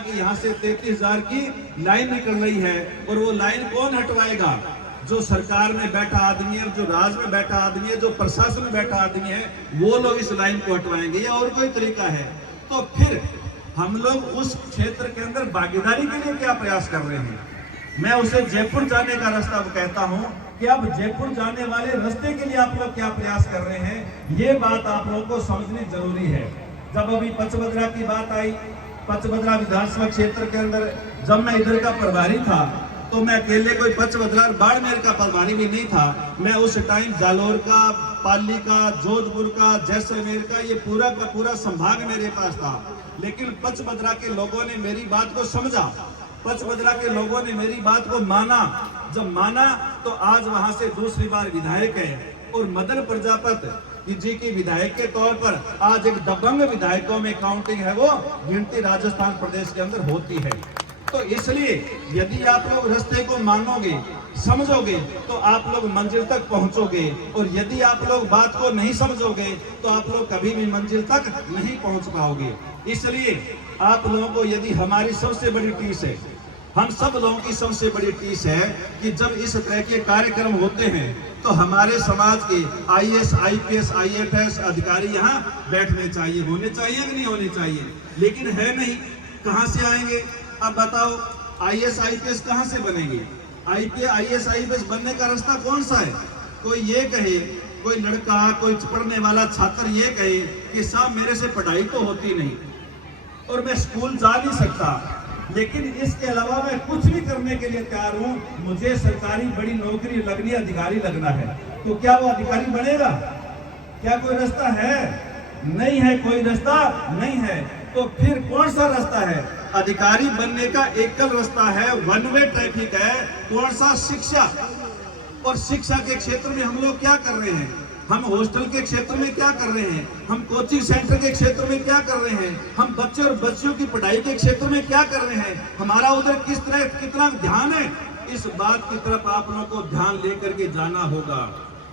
कि यहाँ से 33,000 की लाइन निकल रही है और वो लाइन कौन हटवाएगा? जो सरकार में बैठा आदमी है, जो राज में बैठा आदमी है, जो प्रशासन में बैठा आदमी है, वो लोग इस लाइन को हटवाएंगे या और कोई तरीका है? तो फिर हम लोग उस क्षेत्र के अंदर भागीदारी के लिए क्या प्रयास कर रहे हैं? मैं उसे जयपुर जाने का रास्ता कहता हूं कि अब जयपुर जाने वाले रास्ते के लिए आप लोग क्या प्रयास कर रहे हैं, ये बात आप लोगों को समझनी जरूरी है। जब अभी पचबदरा की बात आई, पचबदरा विधानसभा क्षेत्र के अंदर जब मैं इधर का प्रभारी था तो मैं अकेले कोई पचबदरा बाड़मेर का प्रभारी भी नहीं था। मैं उस टाइम जालोर का, पाली का, जोधपुर का, जैसलमेर का, ये पूरा का पूरा संभाग मेरे पास था। लेकिन पचबदरा के लोगों ने मेरी बात को समझा, पचबदरा के लोगों ने मेरी बात को माना। जब माना तो आज वहां से दूसरी बार विधायक है और मदन प्रजापति जी की विधायक के तौर पर आज एक दबंग विधायकों में काउंटिंग है, वो गिनती राजस्थान प्रदेश के अंदर होती है। तो इसलिए यदि आप लोग रास्ते को मानोगे, समझोगे, तो आप लोग मंजिल तक पहुंचोगे, और यदि आप लोग बात को नहीं समझोगे तो आप लोग कभी भी मंजिल तक नहीं पहुंच पाओगे। इसलिए आप लोगों को, यदि हमारी सबसे बड़ी टीस है, हम सब लोगों की सबसे बड़ी टीस है कि जब इस तरह के कार्यक्रम होते हैं तो हमारे समाज के IAS, IPS, IAS अधिकारी यहाँ बैठने चाहिए, होने चाहिए कि नहीं होने चाहिए? लेकिन है नहीं, कहाँ से आएंगे? अब बताओ, IAS, IPS कहाँ से बनेंगे? IAS, IPS बनने का रास्ता कौन सा है? कोई ये कहे, कोई लड़का, कोई पढ़ने वाला छात्र ये कहे कि साहब मेरे से पढ़ाई तो होती नहीं और मैं स्कूल जा नहीं सकता, लेकिन इसके अलावा मैं कुछ भी करने के लिए तैयार हूं, मुझे सरकारी बड़ी नौकरी लगनी, अधिकारी लगना है, तो क्या वो अधिकारी बनेगा? क्या कोई रास्ता है? नहीं है, कोई रास्ता नहीं है। तो फिर कौन सा रास्ता है? अधिकारी बनने का एकल रास्ता है, वन वे ट्रैफिक है। कौन सा? शिक्षा। और शिक्षा के क्षेत्र में हम लोग क्या कर रहे हैं? हम हॉस्टल के क्षेत्र में क्या कर रहे हैं? हम कोचिंग सेंटर के क्षेत्र में क्या कर रहे हैं? हम बच्चे और बच्चियों की पढ़ाई के क्षेत्र में क्या कर रहे हैं? हमारा उधर किस तरह कितना ध्यान है? इस बात की तरफ आप लोगों को ध्यान लेकर के जाना होगा।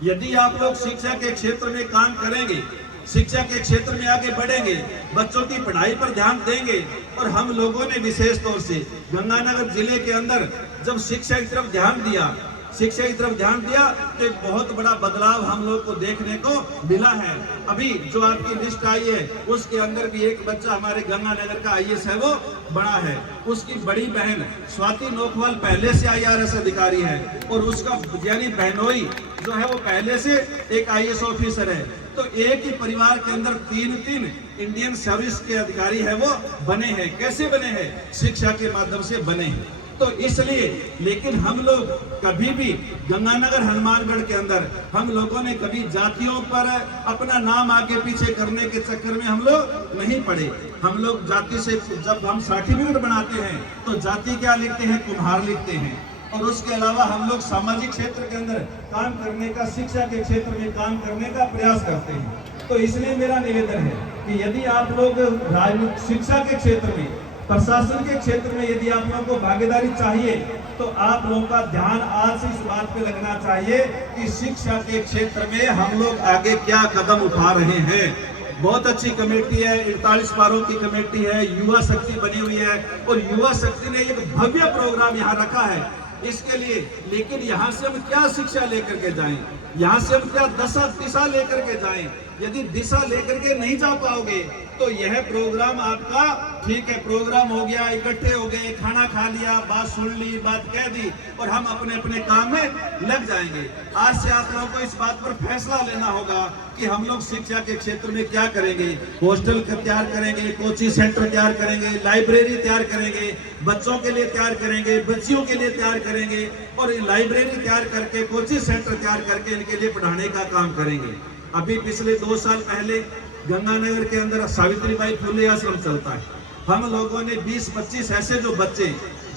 यदि आप लोग शिक्षा के क्षेत्र में काम करेंगे, शिक्षा के क्षेत्र में आगे बढ़ेंगे, बच्चों की पढ़ाई पर ध्यान देंगे, और हम लोगों ने विशेष तौर से गंगानगर जिले के अंदर जब शिक्षा की तरफ ध्यान दिया, शिक्षा की तरफ ध्यान दिया, तो एक बहुत बड़ा बदलाव हम लोग को देखने को मिला है। अभी जो आपकी लिस्ट आई है उसके अंदर भी एक बच्चा हमारे गंगानगर का IAS है, वो बड़ा है। उसकी बड़ी बहन स्वाति नोखवाल पहले से IRS अधिकारी है, और उसका यानी बहनोई जो है वो पहले से एक IAS ऑफिसर है। तो एक ही परिवार के अंदर तीन इंडियन सर्विस के अधिकारी है वो बने हैं। कैसे बने हैं? शिक्षा के माध्यम से बने हैं। तो इसलिए, लेकिन हम लोग कभी भी गंगानगर हनुमानगढ़ के अंदर हम लोगों ने कभी जातियों पर अपना नाम आगे पीछे करने के चक्कर में हम लोग नहीं पड़े। हम लोग जाति से, जब हम सर्टिफिकेट बनाते हैं तो जाति क्या लिखते हैं? कुम्हार लिखते हैं। और उसके अलावा हम लोग सामाजिक क्षेत्र के अंदर काम करने का, शिक्षा के क्षेत्र में काम करने का प्रयास करते हैं। तो इसलिए मेरा निवेदन है कि यदि आप लोग शिक्षा के क्षेत्र में, प्रशासन के क्षेत्र में यदि आप लोगों को भागीदारी चाहिए, तो आप लोगों का ध्यान आज से इस बात पे लगना चाहिए कि शिक्षा के क्षेत्र में हम लोग आगे क्या कदम उठा रहे हैं। बहुत अच्छी कमेटी है, 48 पारों की कमेटी है, युवा शक्ति बनी हुई है, और युवा शक्ति ने एक भव्य प्रोग्राम यहाँ रखा है इसके लिए। लेकिन यहाँ से हम क्या शिक्षा लेकर के जाएं? यहाँ से हम क्या दिशा लेकर के जाएं? यदि दिशा लेकर के नहीं जा पाओगे तो यह प्रोग्राम आपका, ठीक है, प्रोग्राम हो गया, इकट्ठे हो गए, खाना खा लिया, बात सुन ली, बात कह दी, और हम अपने अपने काम में लग जाएंगे। आज से आप लोगों को इस बात पर फैसला लेना होगा कि हम लोग शिक्षा के क्षेत्र में क्या करेंगे। हॉस्टल तैयार करेंगे, कोचिंग सेंटर तैयार करेंगे, लाइब्रेरी तैयार करेंगे, बच्चों के लिए तैयार करेंगे, बच्चियों के लिए तैयार करेंगे, और लाइब्रेरी तैयार करके, कोचिंग सेंटर तैयार करके इनके लिए पढ़ाने का काम करेंगे। अभी पिछले 2 साल पहले गंगानगर के अंदर सावित्रीबाई फुले आश्रम चलता है। हम लोगों ने 20-25 ऐसे जो बच्चे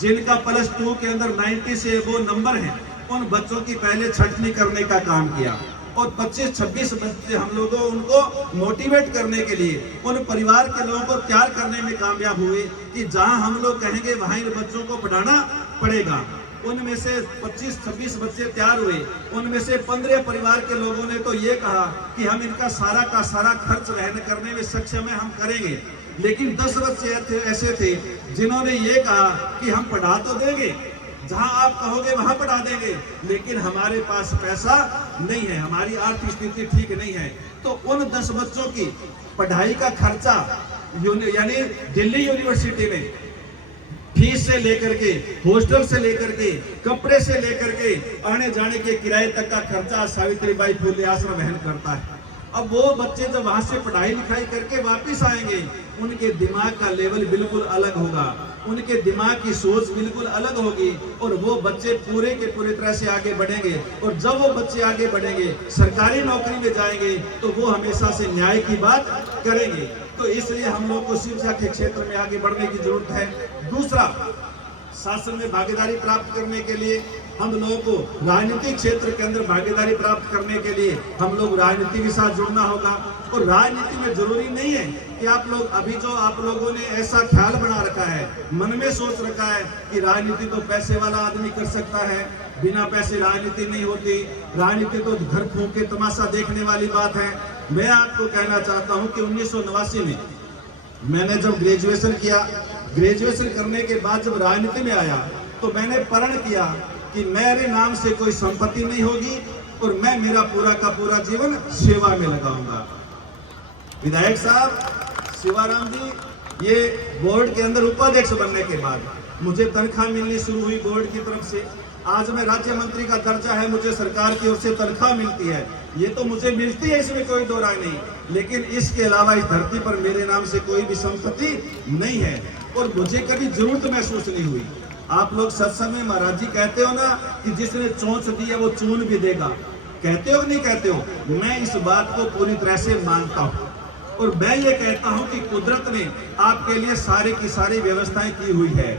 जिनका +2 के अंदर 90 से अबव नंबर है, उन बच्चों की पहले छंटनी करने का काम किया, और 25-26 बच्चे हम लोगों उनको मोटिवेट करने के लिए, उन परिवार के लोगों को तैयार करने में कामयाब हुए कि जहां हम लोग कहेंगे वहां इन बच्चों को पढ़ाना पड़ेगा। उनमें से 25-26 बच्चे तैयार हुए। उनमें से 15 परिवार के लोगों ने तो ये कहा कि हम इनका सारा का सारा खर्च वहन करने में सक्षम है, हम करेंगे। लेकिन 10 बच्चे ऐसे थे जिन्होंने ये कहा कि हम पढ़ा तो देंगे, जहां आप कहोगे वहां पढ़ा देंगे, लेकिन हमारे पास पैसा नहीं है, हमारी आर्थिक स्थिति ठीक नहीं है। तो उन 10 बच्चों की पढ़ाई का खर्चा यानी दिल्ली यूनिवर्सिटी में फीस से लेकर के, हॉस्टल से लेकर के, कपड़े से लेकर के, आने जाने के किराए तक का खर्चा सावित्रीबाई फुले आश्रम वहन करता है। अब वो बच्चे जब वहां से पढ़ाई लिखाई करके वापस आएंगे, उनके दिमाग का लेवल बिल्कुल अलग होगा, उनके दिमाग की सोच बिल्कुल अलग होगी और वो बच्चे पूरे के पूरी तरह से आगे बढ़ेंगे। और जब वो बच्चे आगे बढ़ेंगे, सरकारी नौकरी में जाएंगे, तो वो हमेशा से न्याय की बात करेंगे। तो इसलिए हम लोग को शिक्षा के क्षेत्र में आगे बढ़ने की जरूरत है। दूसरा, शासन में भागीदारी प्राप्त करने के लिए हम लोगों को राजनीतिक क्षेत्र के अंदर भागीदारी प्राप्त करने के लिए हम लोग राजनीति के साथ जुड़ना होगा। और राजनीति में जरूरी नहीं है कि आप लोग अभी जो आप लोगों ने ऐसा ख्याल बना रखा है, मन में सोच रखा है कि राजनीति तो पैसे वाला आदमी कर सकता है, बिना पैसे राजनीति नहीं होती, राजनीति तो घर फूंक के तमाशा देखने वाली बात है। मैं आपको कहना चाहता हूं कि 1989 में मैंने जब ग्रेजुएशन किया, ग्रेजुएशन करने के बाद जब राजनीति में आया तो मैंने प्रण किया कि मेरे नाम से कोई संपत्ति नहीं होगी और मैं मेरा पूरा का पूरा जीवन सेवा में लगाऊंगा। विधायक साहब शिवाराम जी, ये बोर्ड के अंदर उपाध्यक्ष बनने के बाद मुझे तनख्वाह मिलनी शुरू हुई बोर्ड की तरफ से। आज मैं राज्य मंत्री का दर्जा है, मुझे सरकार की ओर से तनख्वाह मिलती है, ये तो मुझे मिलती है, इसमें कोई दो राय नहीं। लेकिन इसके अलावा इस धरती पर मेरे नाम से कोई भी संपत्ति नहीं है और मुझे कभी जरूरत महसूस नहीं हुई। आप लोग सत्संग में महाराज जी कहते हो ना कि जिसने चोंच दी है वो चून भी देगा, कहते हो नहीं कहते हो? मैं इस बात को पूरी तरह से मानता हूँ और मैं ये कहता हूँ कि कुदरत ने आपके लिए सारी की सारी व्यवस्थाएं की हुई है,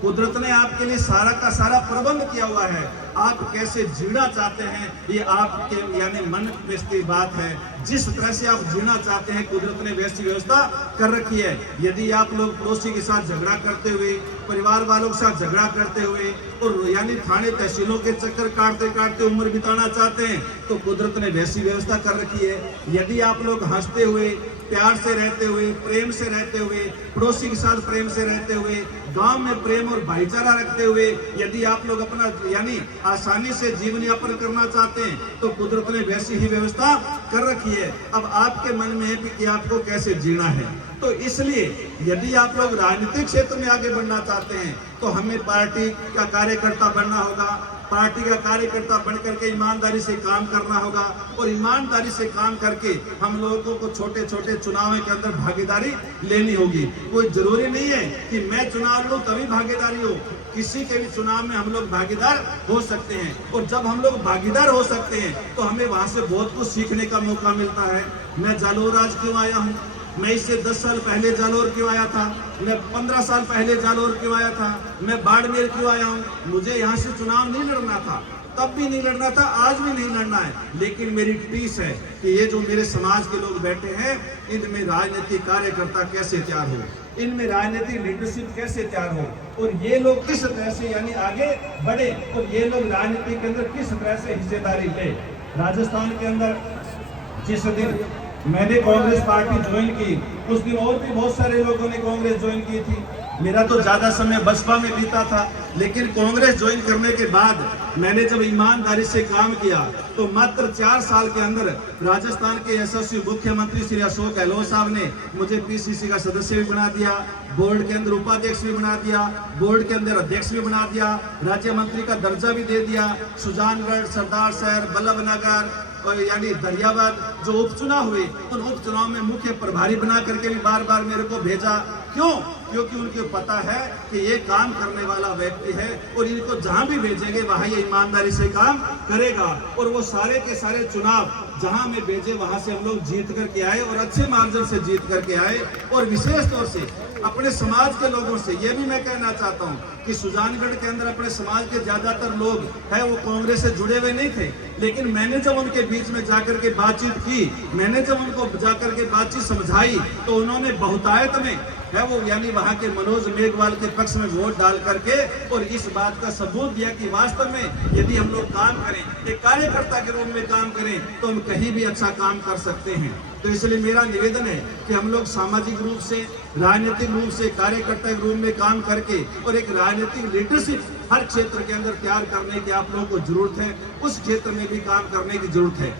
कुदरत ने आपके लिए सारा का सारा प्रबंध किया हुआ है। आप कैसे जीना चाहते हैं ये आपके यानी मन में की बात है। जिस तरह से आप जीना चाहते हैं कुदरत ने वैसी व्यवस्था कर रखी है। यदि आप लोग पड़ोसी के साथ झगड़ा करते हुए, परिवार वालों के साथ झगड़ा करते हुए और यानी थाने तहसीलों के चक्कर काटते काटते उम्र बिताना चाहते हैं तो कुदरत ने वैसी व्यवस्था कर रखी है। यदि आप लोग हंसते हुए, प्यार से रहते हुए, प्रेम से रहते हुए, पड़ोसी के साथ प्रेम से रहते हुए, गांव में प्रेम और भाईचारा रखते हुए यदि आप लोग अपना यानी आसानी से जीवन यापन करना चाहते हैं तो कुदरत ने वैसी ही व्यवस्था कर रखी है। अब आपके मन में है कि आपको कैसे जीना है। तो इसलिए यदि आप लोग राजनीतिक क्षेत्र में आगे बढ़ना चाहते हैं तो हमें पार्टी का कार्यकर्ता बनना होगा, पार्टी का कार्यकर्ता बनकर के ईमानदारी से काम करना होगा और ईमानदारी से काम करके हम लोगों को छोटे छोटे चुनावों के अंदर भागीदारी लेनी होगी। कोई जरूरी नहीं है कि मैं चुनाव लूं तभी भागीदारी हो, किसी के भी चुनाव में हम लोग भागीदार हो सकते हैं। और जब हम लोग भागीदार हो सकते हैं तो हमें वहां से बहुत कुछ सीखने का मौका मिलता है। मैं जालोर आज क्यों आया हूँ, मैं इससे 10 साल पहले जालोर क्यों आया था, मैं 15 साल पहले जालोर क्यों आया था, मैं बाड़मेर क्यों आया हूँ। मुझे यहाँ से चुनाव नहीं लड़ना था, तब भी नहीं लड़ना था, आज भी नहीं लड़ना है। लेकिन मेरी टीस है कि ये जो मेरे समाज के लोग बैठे हैं इनमें राजनीतिक कार्यकर्ता कैसे तैयार हो, इनमें राजनीतिक लीडरशिप कैसे तैयार हो और ये लोग किस तरह से यानी आगे बढ़े और ये लोग राजनीति के अंदर किस तरह से हिस्सेदारी ले। राजस्थान के अंदर जिस दिन मैंने कांग्रेस पार्टी ज्वाइन की उस दिन और भी बहुत सारे लोगों ने कांग्रेस ज्वाइन की थी। मेरा तो ज्यादा समय बसपा में बीता था, लेकिन कांग्रेस ज्वाइन करने के बाद मैंने जब ईमानदारी से काम किया तो मात्र 4 साल के अंदर राजस्थान के यशस्वी मुख्यमंत्री श्री अशोक गहलोत साहब ने मुझे पीसीसी का सदस्य भी बना दिया, बोर्ड के अंदर उपाध्यक्ष भी बना दिया, बोर्ड के अंदर अध्यक्ष भी बना दिया, राज्य मंत्री का दर्जा भी दे दिया। सुजानगढ़, सरदार शहर, बल्लभनगर यानी दरियाबाद जो उपचुनाव हुए उन उपचुनाव में मुख्य प्रभारी बना करके भी बार बार मेरे को भेजा। क्यों? क्योंकि उनको पता है कि ये काम करने वाला व्यक्ति है और इनको जहां भी भेजेंगे वहां ये ईमानदारी से काम करेगा। और वो सारे के सारे चुनाव जहां में भेजे वहां से हम लोग जीत करके आए और अच्छे मार्जिन से जीत करके आए। और विशेष तौर से अपने समाज के लोगों से ये भी मैं कहना चाहता हूं कि सुजानगढ़ के अंदर अपने समाज के ज्यादातर लोग हैं वो कांग्रेस से जुड़े हुए नहीं थे, लेकिन मैंने जब उनके बीच में जाकर के बातचीत की, मैंने जब उनको जाकर के बातचीत समझाई तो उन्होंने बहुतायत में है वो यानी वहां के मनोज मेघवाल के पक्ष में वोट डाल करके और इस बात का सबूत दिया कि वास्तव में यदि हम लोग काम करें, एक कार्यकर्ता के रूप में काम करें तो हम कहीं भी अच्छा काम कर सकते हैं। तो इसलिए मेरा निवेदन है कि हम लोग सामाजिक रूप से, राजनीतिक रूप से, कार्यकर्ता के रूप में काम करके और एक राजनीतिक लीडरशिप हर क्षेत्र के अंदर तैयार करने की आप लोगों को जरूरत है। उस क्षेत्र में भी काम करने की जरूरत है।